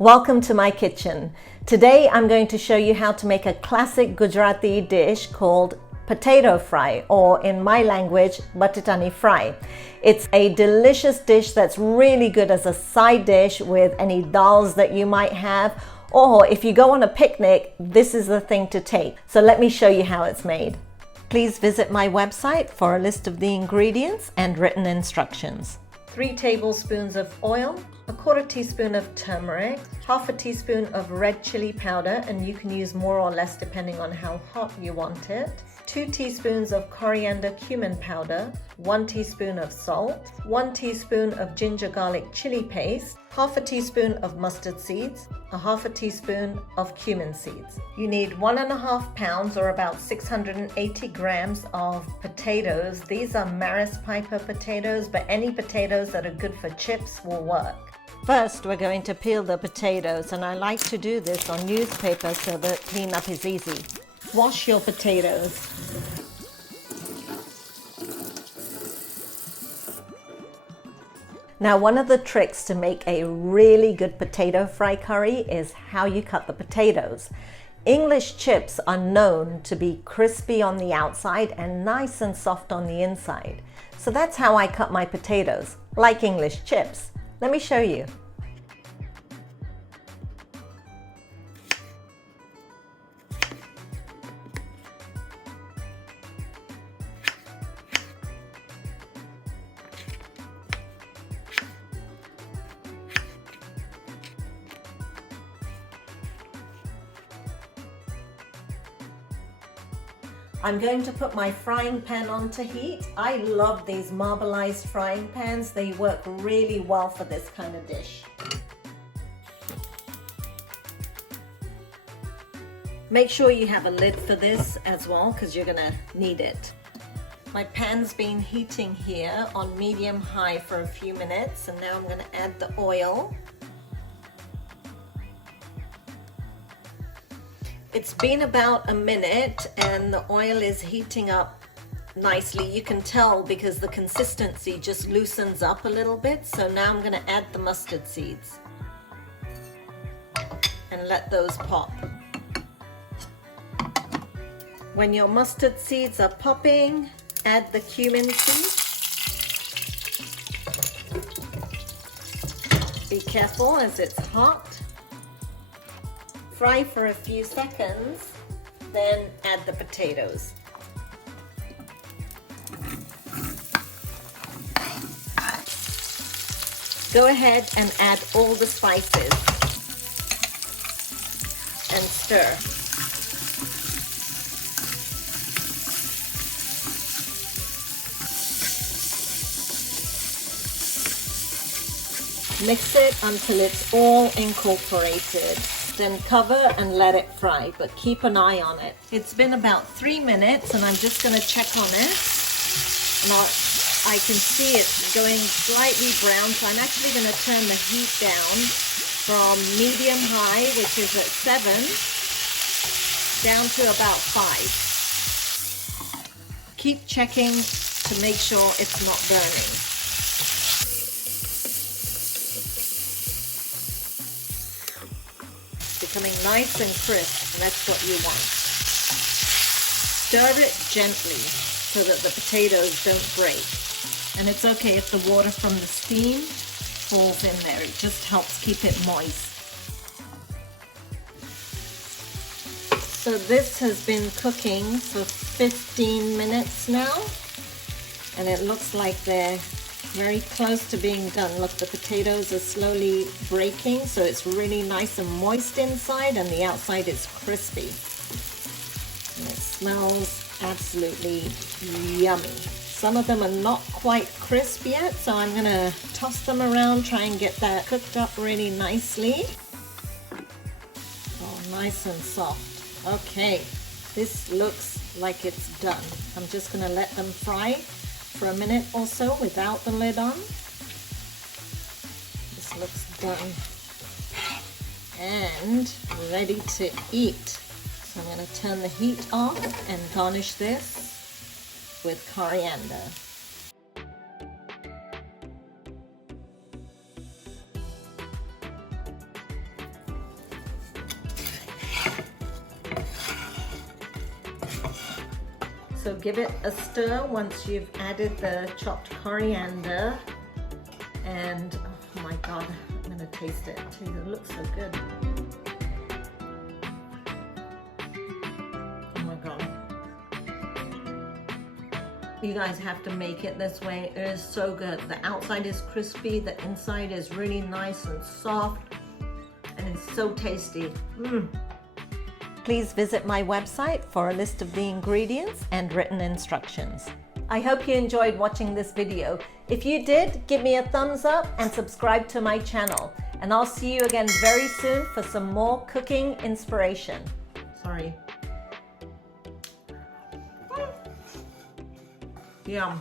Welcome to my kitchen. Today I'm going to show you how to make a classic Gujarati dish called potato fry, or in my language, Bateta fry. It's a delicious dish that's really good as a side dish with any dals that you might have, or if you go on a picnic, this is the thing to take. So let me show you how it's made. Please visit my website for a list of the ingredients and written instructions. 3 tablespoons of oil, a 1/4 teaspoon of turmeric, 1/2 teaspoon of red chili powder, and you can use more or less depending on how hot you want it, 2 teaspoons of coriander cumin powder, 1 teaspoon of salt, 1 teaspoon of ginger garlic chili paste, 1/2 teaspoon of mustard seeds, a 1/2 teaspoon of cumin seeds. You need 1.5 pounds or about 680 grams of potatoes. These are Maris Piper potatoes, but any potatoes that are good for chips will work. First, we're going to peel the potatoes, and I like to do this on newspaper so that cleanup is easy. Wash your potatoes. Now, one of the tricks to make a really good potato fry curry is how you cut the potatoes. English chips are known to be crispy on the outside and nice and soft on the inside. So that's how I cut my potatoes, like English chips. Let me show you. I'm going to put my frying pan on to heat. I love these marbleized frying pans. They work really well for this kind of dish. Make sure you have a lid for this as well, because you're gonna need it. My pan's been heating here on medium-high for a few minutes, and now I'm gonna add the oil. It's been about a minute and the oil is heating up nicely. You can tell because the consistency just loosens up a little bit. So now I'm going to add the mustard seeds and let those pop. When your mustard seeds are popping, add the cumin seeds. Be careful as it's hot. Fry for a few seconds, then add the potatoes. Go ahead and add all the spices and stir. Mix it until it's all incorporated. Then cover and let it fry, but keep an eye on it. It's been about 3 minutes and I'm just going to check on it. And I can see it's going slightly brown, so I'm actually going to turn the heat down from medium-high, which is at 7, down to about 5. Keep checking to make sure it's not burning. Becoming nice and crisp, and that's what you want. Stir it gently so that the potatoes don't break. And it's okay if the water from the steam falls in there. It just helps keep it moist. So this has been cooking for 15 minutes now, and it looks like they're very close to being done. Look, the potatoes are slowly breaking, so it's really nice and moist inside, and the outside is crispy. And it smells absolutely yummy. Some of them are not quite crisp yet, so I'm gonna toss them around, try and get that cooked up really nicely. Oh, nice and soft. Okay, this looks like it's done. I'm just gonna let them fry for a minute or so without the lid on. This looks done and ready to eat. So I'm going to turn the heat off and garnish this with coriander. So give it a stir once you've added the chopped coriander. And oh my God, I'm gonna taste it. It looks so good. Oh my God. You guys have to make it this way. It is so good. The outside is crispy, the inside is really nice and soft, and it's so tasty. Please visit my website for a list of the ingredients and written instructions. I hope you enjoyed watching this video. If you did, give me a thumbs up and subscribe to my channel. And I'll see you again very soon for some more cooking inspiration. Sorry. Yum.